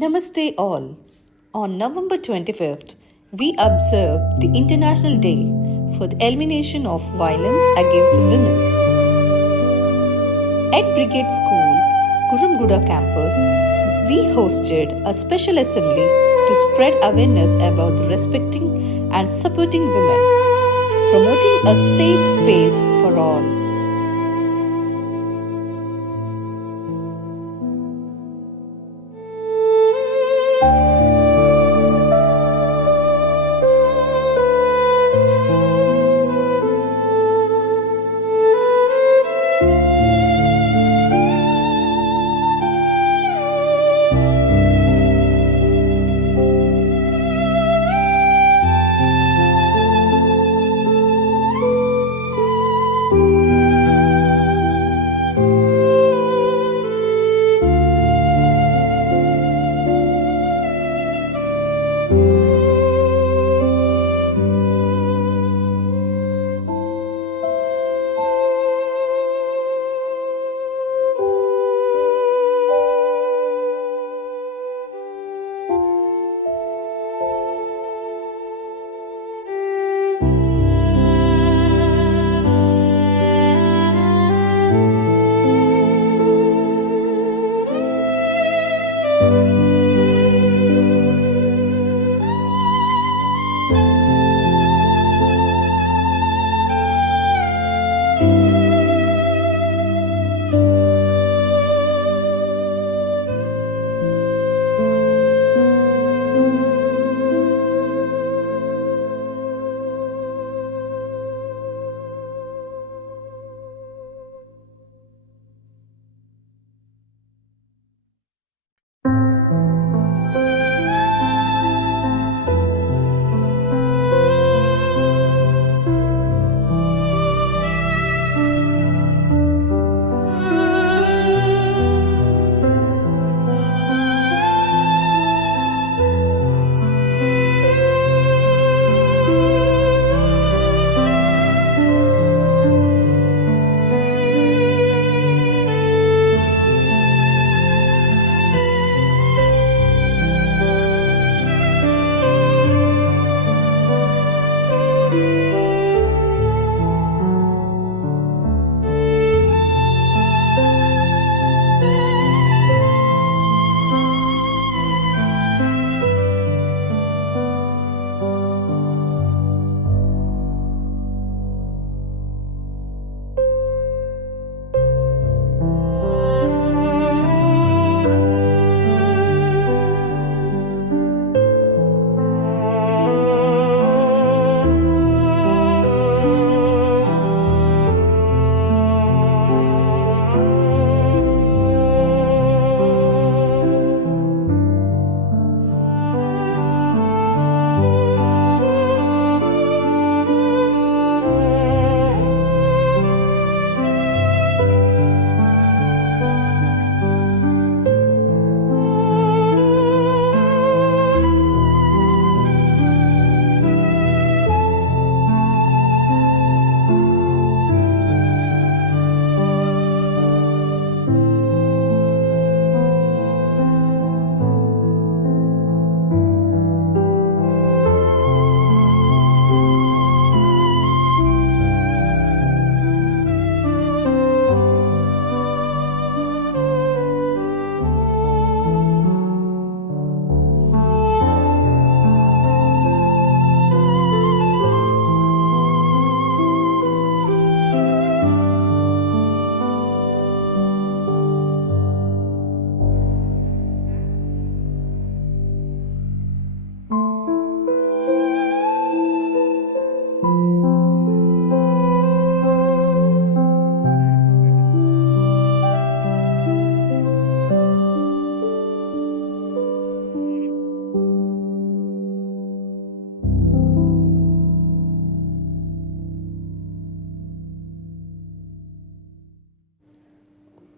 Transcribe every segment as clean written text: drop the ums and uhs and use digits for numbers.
Namaste all. On November 25th, we observe the International Day for the Elimination of Violence Against Women. At Brigade School, Kurumguda campus, we hosted a special assembly to spread awareness about respecting and supporting women, promoting a safe space for all.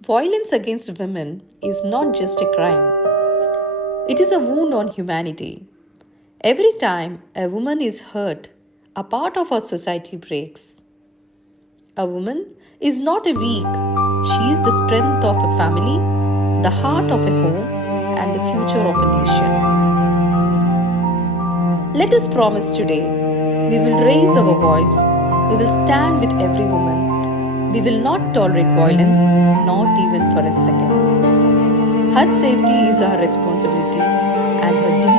Violence against women is not just a crime, it is a wound on humanity. Every time a woman is hurt, a part of our society breaks. A woman is not a weak, she is the strength of a family, the heart of a home, and the future of a nation. Let us promise today we will raise our voice, we will stand with every woman. We will not tolerate violence, not even for a second. Her safety is our responsibility and her dignity